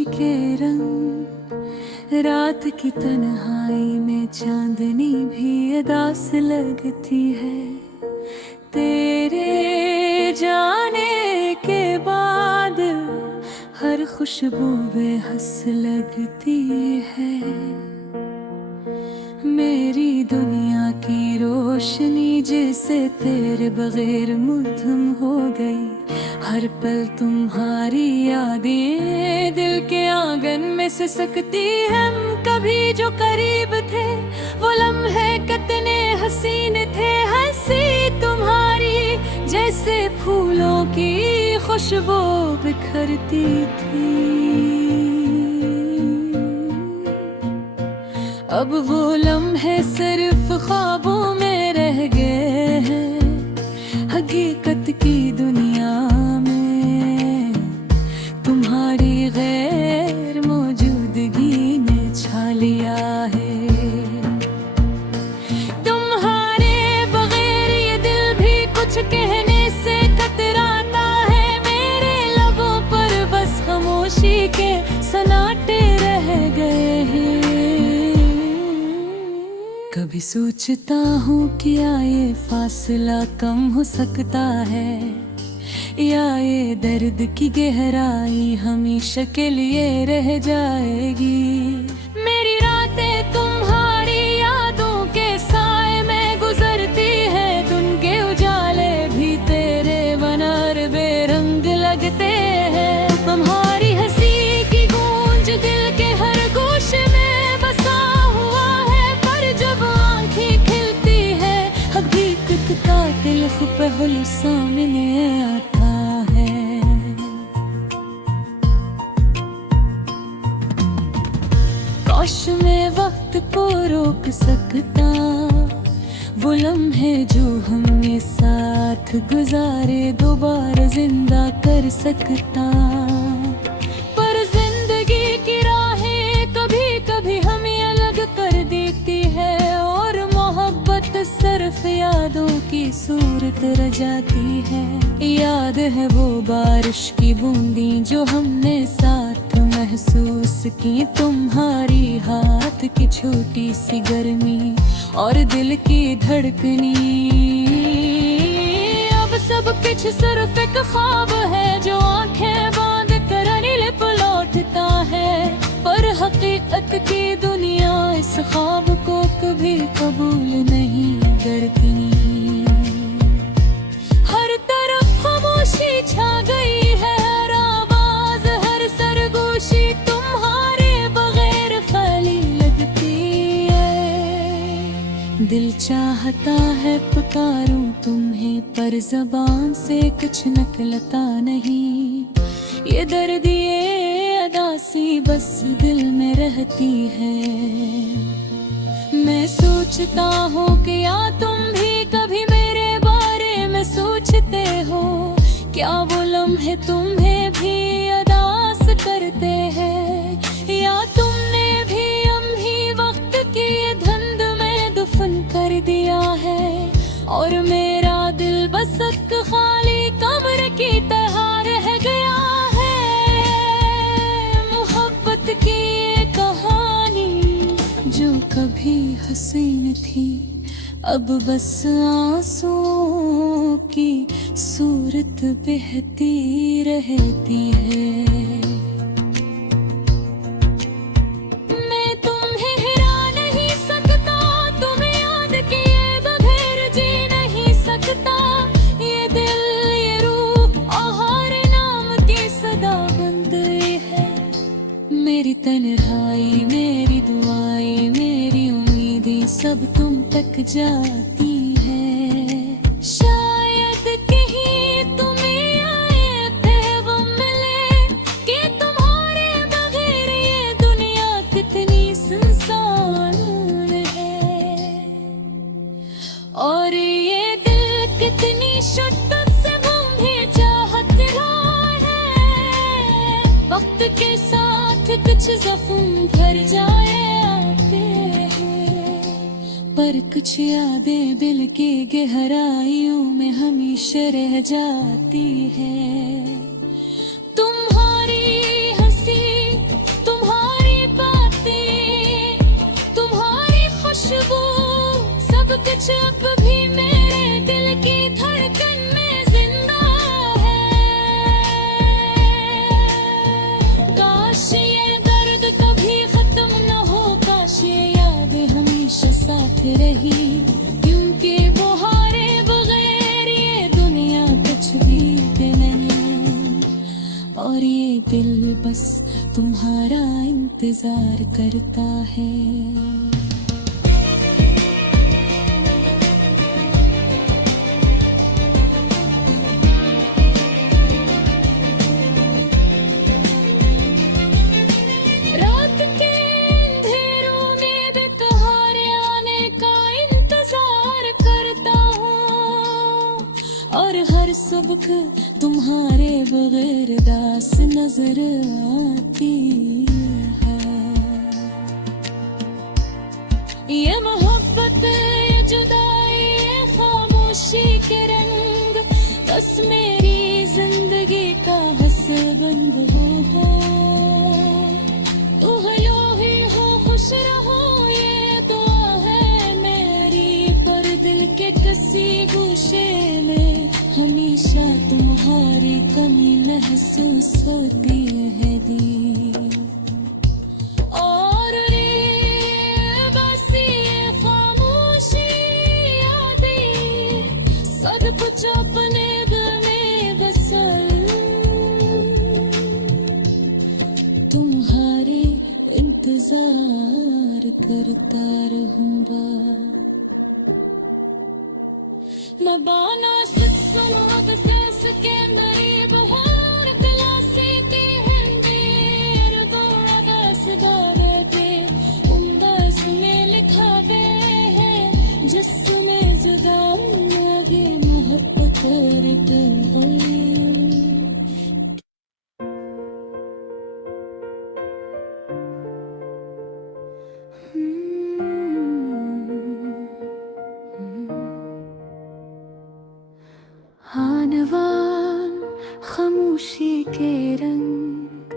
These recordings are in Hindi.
खामोशी के रंग, रात की तन्हाई में चांदनी भी अदास लगती है। तेरे जाने के बाद हर खुशबू बेहस लगती है। मेरी दुनिया की रोशनी जिसे तेरे बगैर मुद्दम हो गई। हर पल तुम्हारी यादें दिल के आंगन में सिसकती है। कभी जो करीब थे वो लम्हे कितने हसीन थे। हंसी तुम्हारी जैसे फूलों की खुशबू बिखरती थी। अब वो लम्हे सिर्फ ख्वाबों में रह गए हैं। हकीकत की दुनिया में तुम्हारी गैर मौजूदगी ने छा लिया है। तुम्हारे बगैर ये दिल भी कुछ कहने से कतराता है। मेरे लबों पर बस खामोशी के सन्नाटे रह गए हैं। कभी सोचता हूँ क्या ये फासला कम हो सकता है, या ये दर्द की गहराई हमेशा के लिए रह जाएगी। मेरी रातें तुम्हारी यादों के साए में गुजरती है। दिन के उजाले भी तेरे बनार बेरंग लगते हैं। तुम्हारी हंसी की गूंज दिल के हर गोशे में बसा हुआ है। पर जब आँखें खिलती है हकीकत का तिलक पहलू सामने आता है। काश मैं वक्त को रोक सकता, वो लम्हे जो हमने साथ गुजारे दोबारा जिंदा कर सकता। पर जिंदगी की राहें कभी कभी हमें अलग कर देती है। और मोहब्बत सिर्फ यादों की सूरत रह जाती है। याद है वो बारिश की बूंदी जो हमने साथ महसूस की। तुम्हारी हाथ की छोटी सी गर्मी और दिल की धड़कनी। अब सब कुछ सिर्फ एक ख्वाब है जो आंखें बांध कर अनिल लौटता है। पर हकीकत की दुनिया इस ख्वाब को कभी कबूल नहीं करती। हर तरफ खामोशी छा गई है। हर आवाज हर सरगोशी तुम्हारे बगैर खाली लगती है। दिल चाहता है पुकारूं तुम्हें पर जबान से कुछ निकलता नहीं। ये दर्द ये अदासी बस दिल में रहती है। मैं सोचता हूँ कि या तुम भी कभी मेरे बारे में सोचते हो। क्या वो लम्हे तुम्हें भी अदास करते हैं, या तुमने भी हम ही वक्त की धुंध में दफन कर दिया है। और मेरा दिल बस एक खाली कब्र की तरह रह गया है। मोहब्बत की ये कहानी जो कभी हसीन थी अब बस आंसुओं की सूरत बहती रहती है। मैं तुम्हें हिरा नहीं सकता, तुम्हें याद किए बगैर जी नहीं सकता। ये दिल ये रूह और नाम की सदा बंद है। मेरी तन्हाई मेरी दुआएं मेरी उम्मीदें सब तुम तक जाती है। शायद कहीं तुम्हें आए थे वो मिले कि तुम्हारे बगैर ये दुनिया कितनी सुनसान है। और ये दिल कितनी शिद्दत से तुम्हें चाहत रहा है। वक्त के साथ कुछ जख्म भर जाए आते हैं, पर कुछ यादें दिल की गहराइयों में हमेशा रह जाती है। तुम्हारी हंसी दिल बस तुम्हारा इंतजार करता है। रात के अंधेरों में भी तुम्हारे आने का इंतजार करता हूँ, और हर सुबह तुम्हारे बगैर दास नजर आती है। ये मोहब्बत, ये जुदाई, ये खामोशी के रंग बस मेरी जिंदगी का हसबंद हो। तू हलो ही हो, खुश रहो, ये दुआ है मेरी। पर दिल के किसी गोशे में हमेशा तुम्हारी कमी महसूस होती है दी। और रे बस ये खामोशी यादें सब कुछ अपने दिल में बसल, तुम्हारे इंतजार करता रहूंगा। मैं बाना सच सुनो बस के मरीब हूँ, गलासी की हिंदीर दौड़ा बस गारे पे उम्बस में लिखा बे है, जिसमें जुदा लगे मोहब्बत करते हुए। आनवान खामोशी के रंग,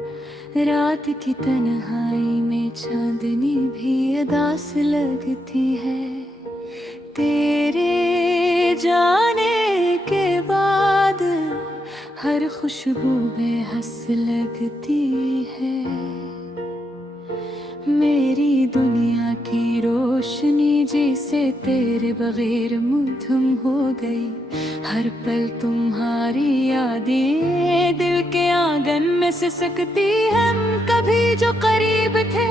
रात की तन्हाई में चांदनी भी अदास लगती है। तेरे जाने के बाद हर खुशबू बेहस लगती है। मेरी दुनिया की रोशनी जिसे तेरे बगैर मुधम हो गई। हर पल तुम्हारी यादें दिल के आंगन में सिसकती है। कभी जो करीब थे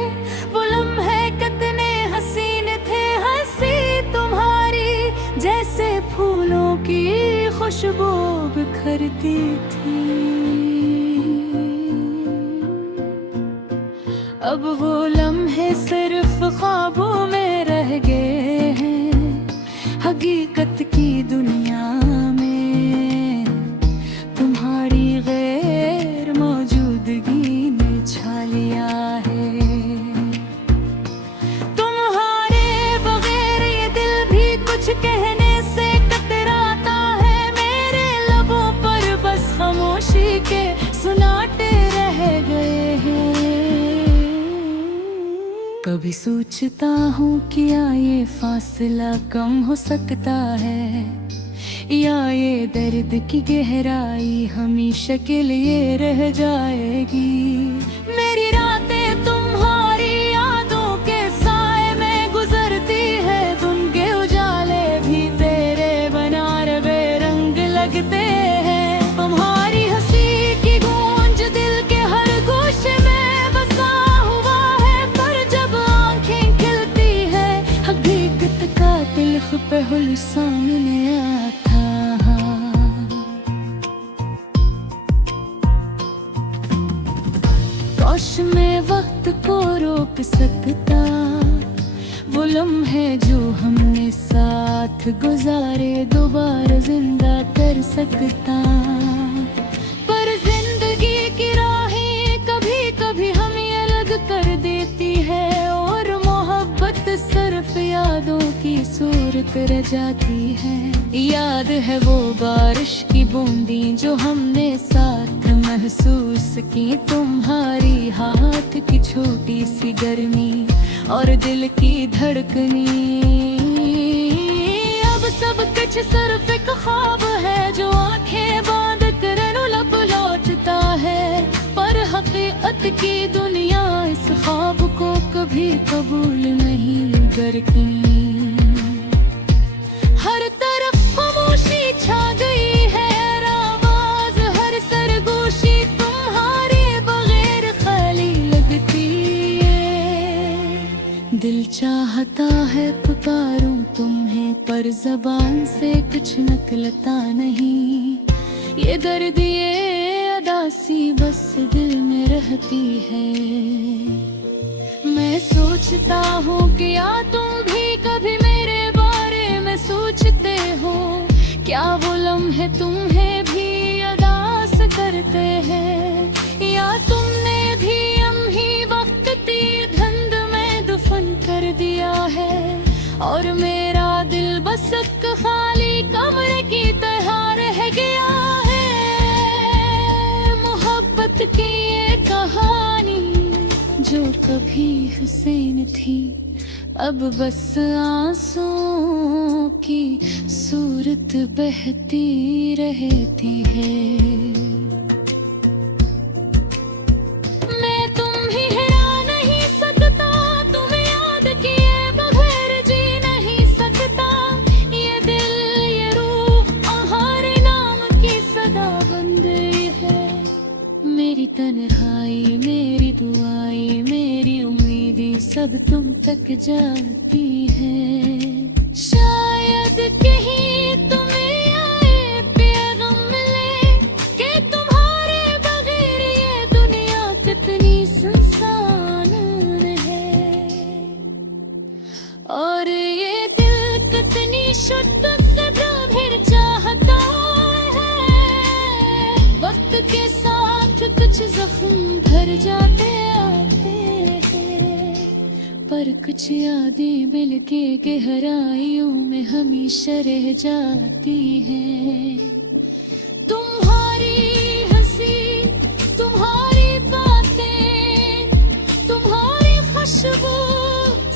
वो लम्हे कितने हसीन थे, हंसी तुम्हारी जैसे फूलों की खुशबू बिखरती थी। अब वो लम्हे सिर्फ ख्वाबों में रह गए हैं, हकीकत की दुनिया में तुम्हारी गैर मौजूदगी ने छा लिया है। तुम्हारे बगैर ये दिल भी कुछ कहने से कतराता है। मेरे लबों पर बस खामोशी के सुनाटे रह गए हैं। कभी सोचता हूँ क्या ये फासला कम हो सकता है, या ये दर्द की गहराई हमेशा के लिए रह जाएगी। मेरी रातें तुम्हारी यादों के साए में गुजरती है। दिन के उजाले भी तेरे बनार बेरंग लगते हैं। तुम्हारी हंसी की गूंज दिल के हर गोशे में बसा हुआ है। पर जब आंखें खिलती है हकीकत का तिल्ख पहलू सामने आता। काश मैं वक्त को रोक सकता, वो लम्हे जो हमने साथ गुजारे दोबारा जिंदा कर सकता। पर जिंदगी की राहें कभी कभी हमें अलग कर देती है, और मोहब्बत सिर्फ यादों की सूरत रह जाती है। याद है वो बारिश की बूंदी जो हमने साथ महसूस की। तुम्हारी हाथ की छोटी सी गर्मी और दिल की धड़कनी। अब सब कुछ सिर्फ एक ख्वाब है जो आंखें बांध कर लब लौटता है। पर हकीकत की दुनिया इस ख्वाब को कभी कबूल नहीं करती। हर तरफ खामोशी छा गई है, आवाज हर सरगोशी तुम्हारी दिल चाहता है पुकारूं तुम्हें, पर जबान से कुछ निकलता नहीं। ये दर्द ये अदासी बस दिल में रहती है। मैं सोचता हूँ कि या तुम भी कभी मेरे बारे में सोचते हो, क्या वो लम्हे तुम्हें भी अदास करते हैं, या तुमने भी हम ही वक्त तीर धंध में दफन कर दिया है, और मेरा दिल बस एक खाली कमरे की तरह रह गया है। मोहब्बत की ये कहानी जो कभी हुसैन थी, अब बस आंसुओं की सूरत बहती रहती है। मैं तुम ही हिला नहीं सकता, तुम्हें याद किए बगैर जी नहीं सकता। ये दिल ये रूह तुम्हारे नाम की सदा बंदी है। मेरी तन्हाई मेरी दुआएं मेरी उम्मीदें सब तुम तक जाती है। शायद कहीं तुम्हें आए पैगाम मिले कि तुम्हारे बगैर ये दुनिया कितनी सुनसान है, और ये दिल कितनी शुद्ध सब्र चाहता है। वक्त के साथ कुछ जख्म भर जाते आते हैं, पर कुछ यादें मिल के गहराइयों में हमेशा रह जाती हैं। तुम्हारी हंसी तुम्हारी बातें तुम्हारी खुशबू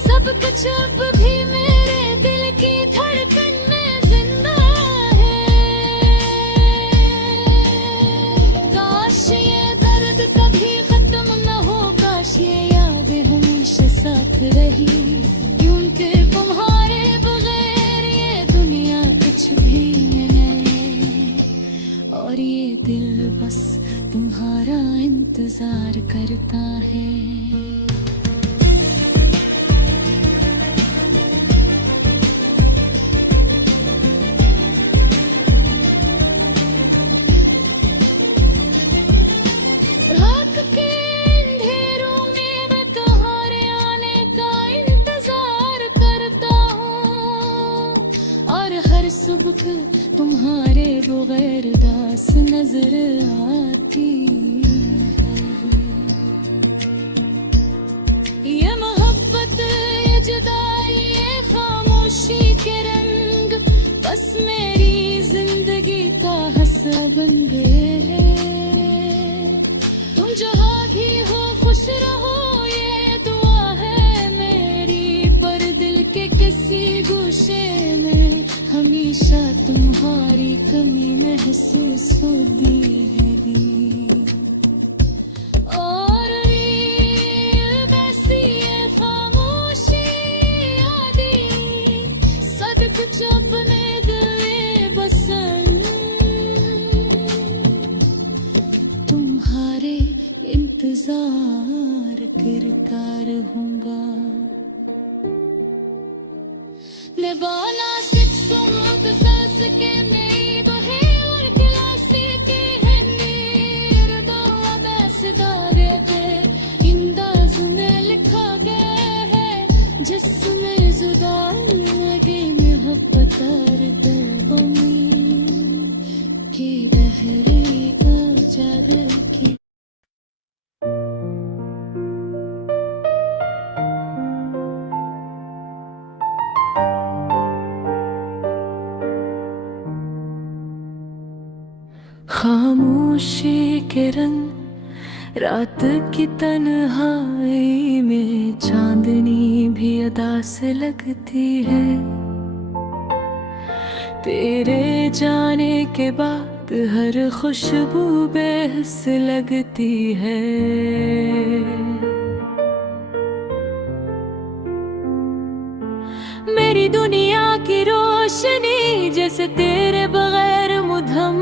सब कुछ अब भी मेरे दिल की धड़कन में जिंदा है। काश ये दर्द कभी खत्म न हो, काश ये यादें हमेशा साथ रही, क्योंकि तुम्हारे बगैर ये दुनिया कुछ भी नहीं, और ये दिल बस तुम्हारा इंतजार करता है। रात के अंधेरों में मैं तुम्हारे आने का इंतजार करता हूँ, और हर सुबह तुम्हारे बगैर दास नजर आती है। ये मोहब्बत ये जुदाई ये खामोशी के रंग बस मेरी जिंदगी का हंसा बन गए हैं। तुम जहाँ भी हो खुश रहो ये दुआ है मेरी, पर दिल के किसी गोशे में हमेशा तुम्हारी कमी महसूस होती है। और वैसी ये खामोशी यादें सब कुछ अपने दिल में बसन, तुम्हारे इंतजार करता रहूंगा। निभाना सिर्फ सुमत सांस के मेरी बहे और गिलासी के है नीर दो अबैसदारे पे इंदाज में लिखा गया है, जिसमें जुदाई में मोहब्बत के बहरे का जादू की। खामोशी के रंग रात की तन्हाई में चांदनी भी अदा से लगती है। तेरे जाने के बाद हर खुशबू बेहस लगती है। मेरी दुनिया की रोशनी जैसे तेरे बगैर मुधम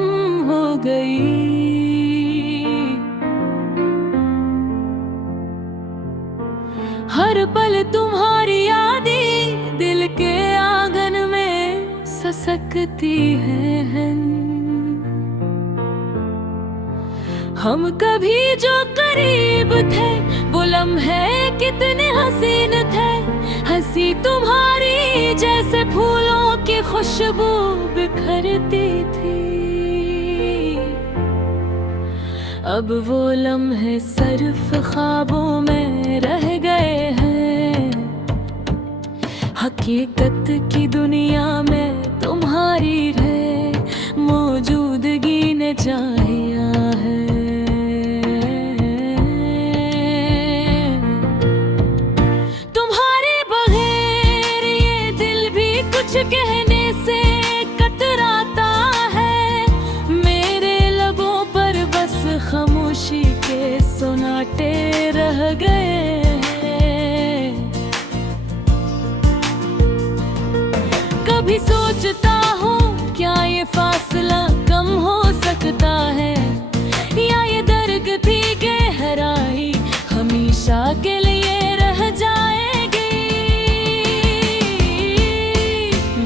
हो गई। हर पल तुम्हारी यादें दिल के आंगन में ससकती हैं। हम कभी जो करीब थे वो लम्हे कितने हसीन थे, हंसी तुम्हारी जैसे फूलों की खुशबू बिखरती थी। अब वो लम्हे सिर्फ ख्वाबों में रह गए हैं, हकीकत की दुनिया में तुम्हारी रह मौजूदगी ने चाहिया है। तुम्हारे बगैर ये दिल भी कुछ कहने से कतराता है, मेरे लबों पर बस खामोशी के सुनाटे रह गए हैं। कभी सोचता हूँ क्या ये फासला कम हो सकता है, या ये दर्द की गहराई हमेशा के लिए रह जाएगी।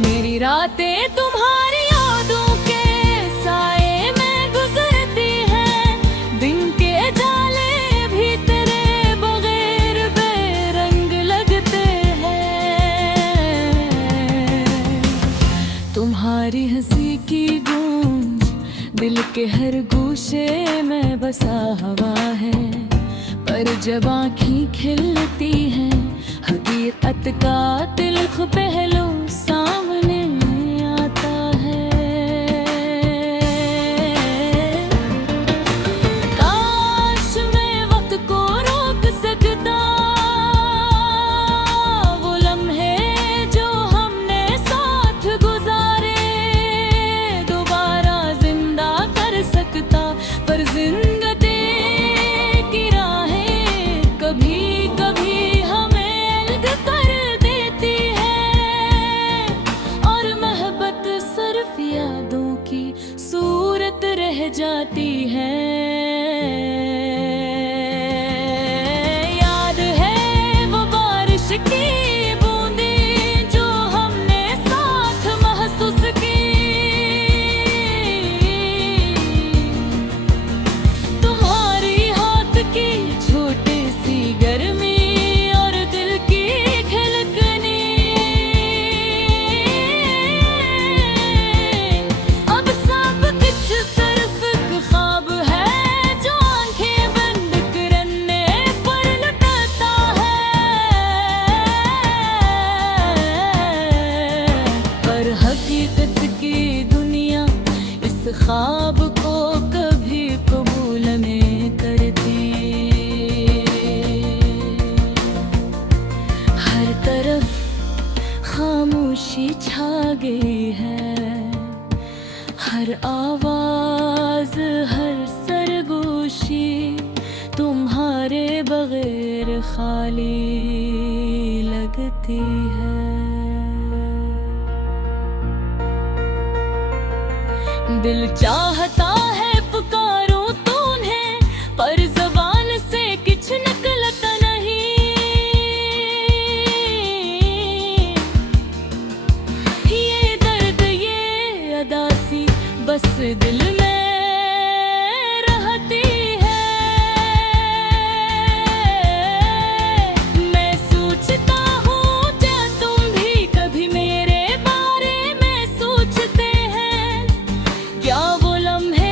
मेरी रातें तुम्हारी यादों के साए में गुजरती हैं, दिन के जाले भी तेरे बगैर बेरंग लगते हैं। तुम्हारी हंसी की गूंज दिल के हर गोशे में बसा हुआ है, पर जब आँखें खिलती हैं हकीकत का तिल्ख पहलू सामने आता है। काश मैं वक्त को रोक सकता, वो लम्हे जो हमने साथ गुजारे दोबारा जिंदा कर सकता, पर जिंदगी की राहें कभी कभी हमें अलग कर देती है, और मोहब्बत सिर्फ यादों की सूरत रह जाती है। याद है वो बारिश की बूंदें जो हमने साथ महसूस की, तुम्हारी हाथ की छोटी सी गर्मी और दिल की खिलकनी। अब सब कुछ सिर्फ एक ख्वाब है जो आंखें बंद करने पर लुटाता है, पर हकीकत की दुनिया इस ख्वाब को कभी कबूल नहीं करती। हर तरफ खामोशी छा गई है, हर आवाज हर सरगोशी तुम्हारे बगैर खाली लगती है। दिल चाहता है पुकारूं तूने, पर ज़बान से कुछ निकलता नहीं। ये दर्द ये अदासी बस दिल में रहती है। मैं सोचता हूँ क्या तुम भी कभी मेरे बारे में सोचते हैं, क्या वो लम्हे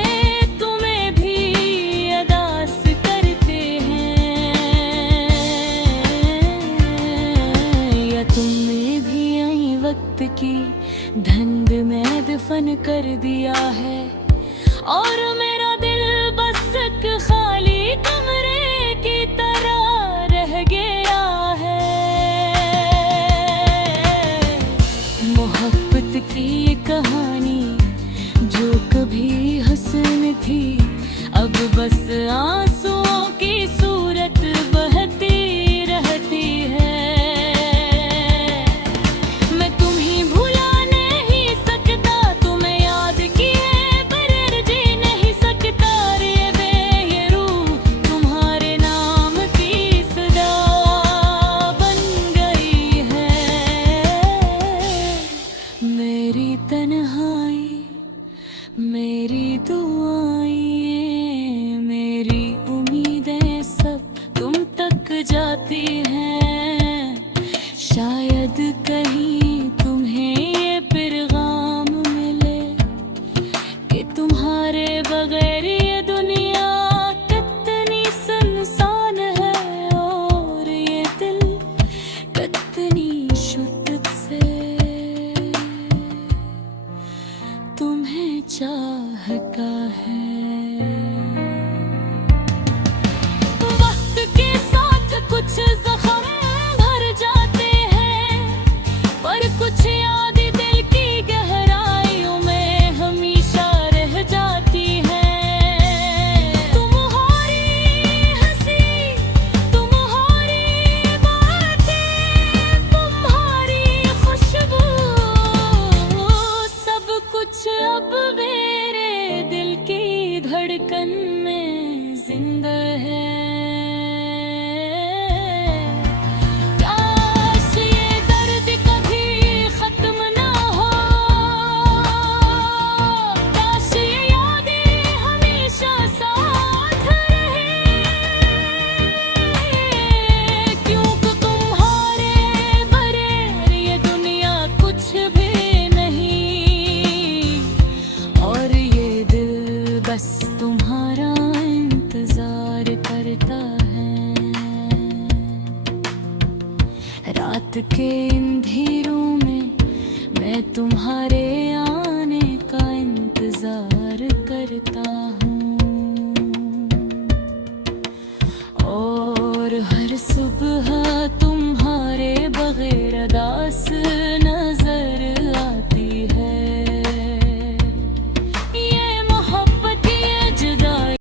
जाती हैं। शायद कहीं तुम्हें ये पैगाम मिले कि तुम्हारे बगैर ये दुनिया कितनी सुनसान है, और ये दिल कितनी शुद्ध से तुम्हें चाहता है। वक्त के साथ कुछ जख्म भर जाते हैं, पर कुछ यादें दिल की गहराइयों में हमेशा रह जाती हैं। तुम्हारी हंसी, तुम्हारी बातें, तुम्हारी खुशबू, सब कुछ अब मेरे दिल की धड़कन में जिंदा है। काश ये दर्द कभी खत्म ना हो, काश ये यादें हमेशा साथ रहे, क्योंकि तुम्हारे बगैर ये दुनिया कुछ भी नहीं, और ये दिल बस तुम्हारा इंतजार करता है। रात के अंधेरों में मैं तुम्हारे आने का इंतजार करता हूँ, और हर सुबह तुम्हारे बगैर दास्तान